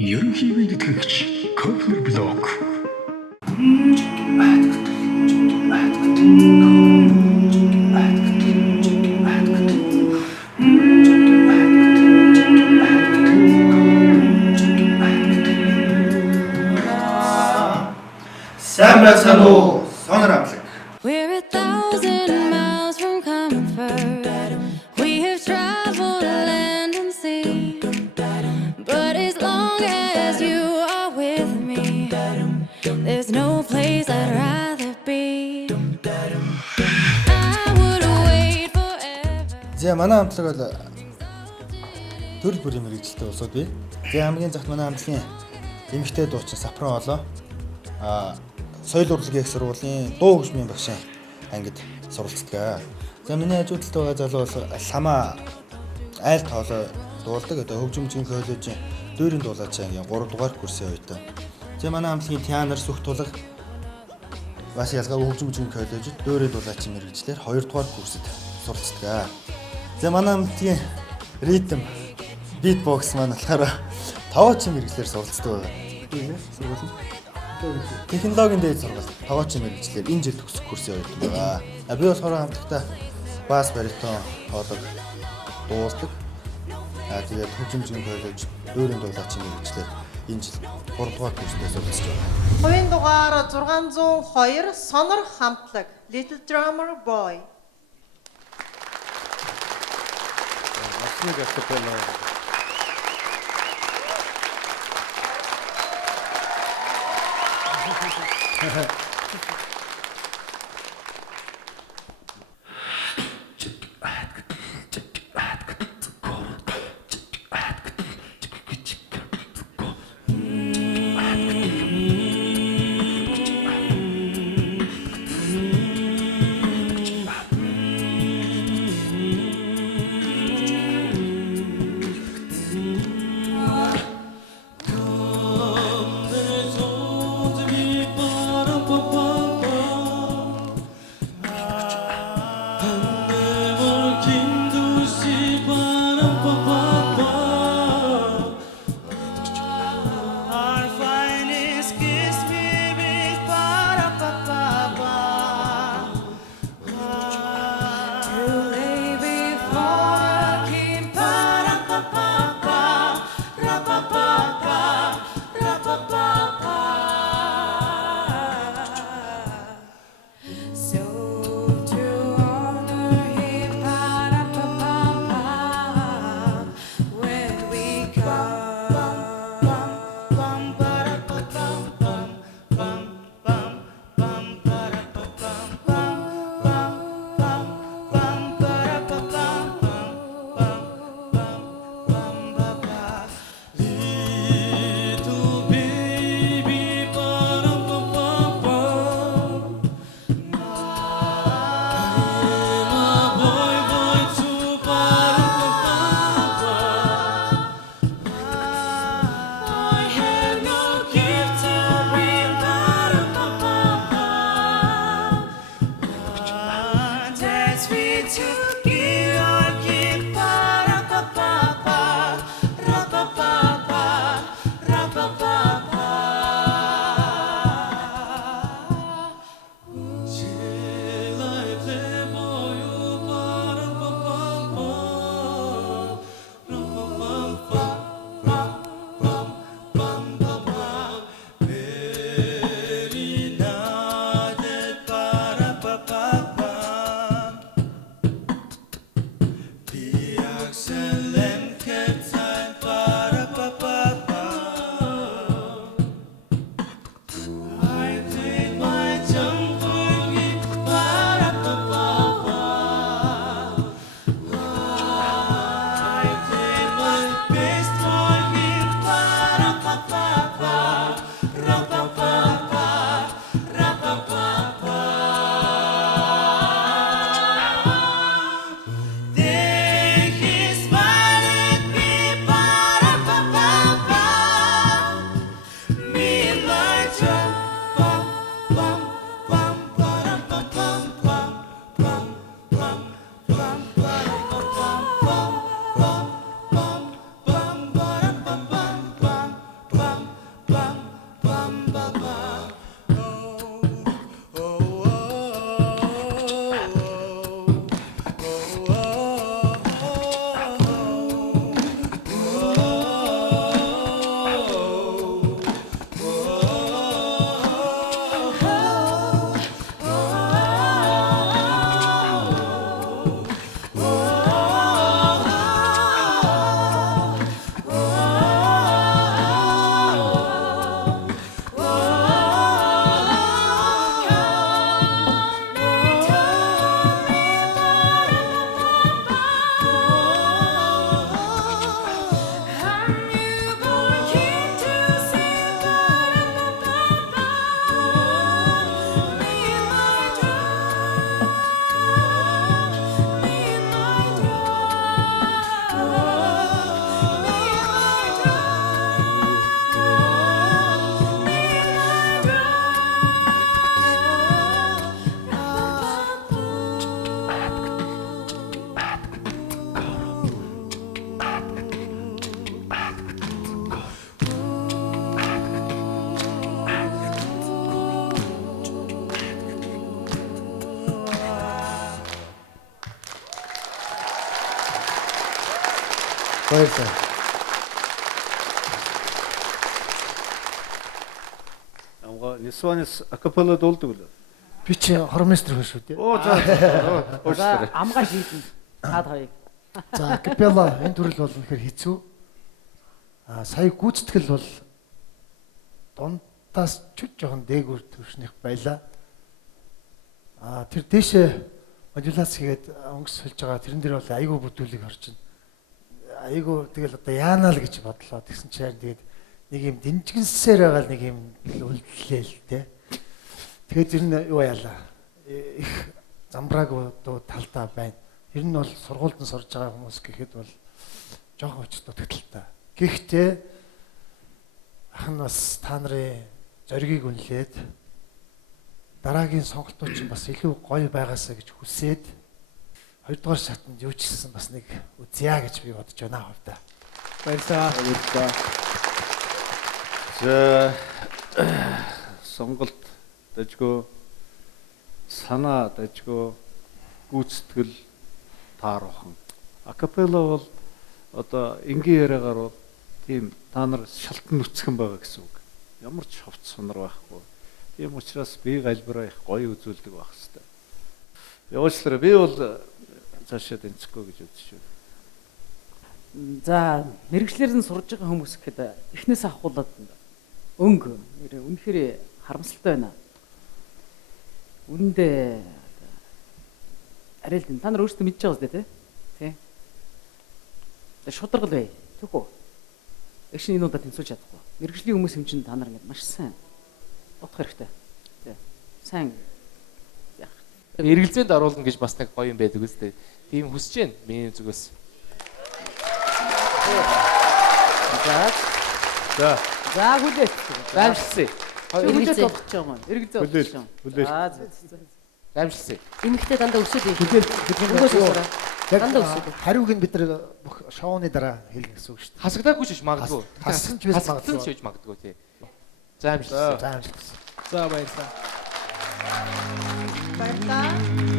Ерөнхий тэтгэгч Кофер блог. Самбасано сонор амлаг. We're 1,000 miles from comfort. We have traveled land and sea. But as long as you are with me, there's no place I'd rather be. I would wait forever. За манай хамтлаг бол төрөл бүрийн мэрэгчлэлтэй улсууд бий. За хамгийн захт манай хамтлагийн эмэгтэй дуучин Сапран олоо. Соёл урлагийн их сургуулийн дуу хөгжмийн багшийн ангид суралцдаг. За миний хажуудалд байгаа залуу бол Самаа айл тоолой дуулдаг. Одоо хөгжмөжийн коллежийн дүүрийн дуулаач ангийн 3 дугаар курсын оюутан. За манай хамтлагийн театр сүх тулга бас ялгаагүй хөгжмөжийн коллежид дүүрийн дуулаачийн мэрэгчлэр 2 дугаар курсэд суралцдаг. За манай хамтлагийн ритм битбокс маань болохоор таваачин мэрэгчлэр суралцдаг байгаа. Сургууль технологийн дээд сургалт таваачин мэрэгчлэр энэ жил төгсөх курсын оюутан байгаа. Би болохоор хамтлагтай бас баритон хоолой дуулдаг. Тэгээд хөгжмөжийн коллеж дүүрийн дуулаачийн мэрэгчлэр энэ жил 3 дугаар курсээр суралцж байгаа. Хувийн дугаар 602 сонор хамтлаг Little Drummer Boy. Баярлалаа. Амга Нисванис акапелла дуулдаг л. Би чи хормейстер хүн шүү дээ. Оо за. Уучлаарай. Амгаа шийдэн. Таад хоёрыг. За капелла энэ төрөл бол үнэхээр хэцүү. Сая гүйцэтгэл бол дундаас чуть жоохон дээгүүр төвшнийх байлаа. Тэр дээшээ модуляц хийгээд өнгөс сольж байгаа тэрэн дээр бол айгүй бүтүүлэг орж байна. Айгүй тэгэл одоо яанаа л гэж бодлоо. Тэгсэн чинь тэгээд нэг юм дэмжигэнсээр байгаа нэг юм үлдлээ л дээ. Тэгээд тэр нь юу яалаа. Их замбрааг дуу талдаа байна. Тэр нь бол сургуульд нь сурж байгаа хүмүүс гэхэд бол жоохон өч дутагдaltaа. Гэхдээ ах нь бас та нарын зоригийг үнэлээд дараагийн сонголтууд чинь бас илүү гоё байгаасаа гэж хүсээд хоёрдугаар шатанд юу ч гэсэн бас нэг үзье гэж би бодож байна хувьдаа. Баярлалаа. За сонголт дажгүй санаа дажгүй гүйцэтгэл таархан. Акапелла бол одоо энгийн яриагаар бол тийм та нар шалтан нүцгэн байгаа гэсэн үг. Ямар ч ховц сунар байхгүй. Тийм учраас би галбираа их гоё үзүүлдэг байх хэвээр. Явуулчлаарай. Би бол цаашаа тэнцэхгүй гэж үзэж байна. За мэрэгчлэр нь сурж байгаа хүмүүс гэхэд эхнээс авахуулаад өнгө үнэхээр харамсалтай байна. Үүндээ арай л та нар өөрсдөө мэдж байгаа үстэй тий. Тэ шударгал бай. Тэгвэл экшн энүүдэ тэнцүүлж чадахгүй. Мэргэжлийн хүмүүс юм чинь та нар ингэж маш сайн бодох хэрэгтэй. Тий. Сайн яах. Эргэлзээнд оруулна гэж бас нэг гоё юм байдаг үстэй. Тийм хүсэж байна миний зүгээс. За хүлээе. Дамжлсан. Эргэлзээ болчих юм. Эргэлзээ болчих юм. Дамжлсан. Эмэгтэй дандаа өсөд юм. Өнгөөс усаараа. Дандаа өсөд. Хариуг нь бид нар бүх шоуны дараа хэлнэ гэсэн үг шүү дээ. Хасагдаагүй шиш магадгүй. Хассан ч биш магадгүй. Хассан ч биш магадгүй тий. За амжилт. За амжилт. За баярлалаа. Баярлалаа.